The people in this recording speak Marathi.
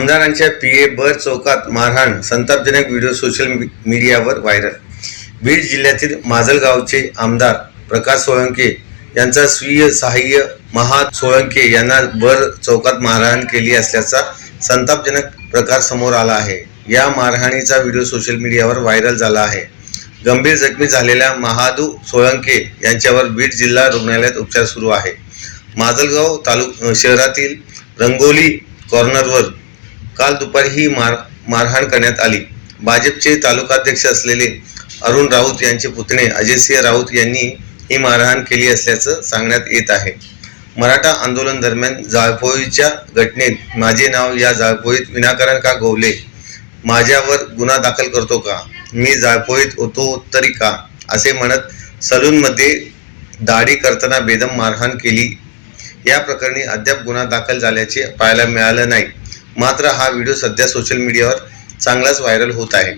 आमदारांच्या पी ए बर चौकात मारहाण संतापजनक व्हिडिओ सोशल मीडियावर व्हायरल. बीड जिल्ह्यातील माजलगावचे आमदार प्रकाश सोळंके यांचा स्वीय सहाय्य महा सोळंके यांना बर चौकात मारहाण केली असल्याचा संतापजनक प्रकार समोर आला आहे. या मारहाणीचा व्हिडिओ सोशल मीडियावर व्हायरल झाला आहे. गंभीर जखमी झालेल्या महादू सोळंके यांच्यावर बीड जिल्हा रुग्णालयात उपचार सुरू आहे. माजलगाव तालुक शहरातील रंगोली कॉर्नरवर काल दुपारी ही मार मारहाण करण्यात आली. भाजपचे तालुकाध्यक्ष असलेले अरुण राऊत यांचे पुतणे अजयसिंह राऊत यांनी ही मारहाण केली असल्याचं सांगण्यात येत आहे. मराठा आंदोलन दरम्यान जाळपोळीच्या घटनेत माझे नाव या जाळपोळीत विनाकारण का गोवले माझ्यावर गुन्हा दाखल करतो का? मी जाळपोळीत होतो तरी का? असे म्हणत सलूनमध्ये दाढी करताना बेदम मारहाण केली. या प्रकरणी अद्याप गुन्हा दाखल झाल्याचे पाहायला मिळालं नाही. मात्र हा व्हिडिओ सध्या सोशल मीडियावर चांगलाच व्हायरल होत आहे.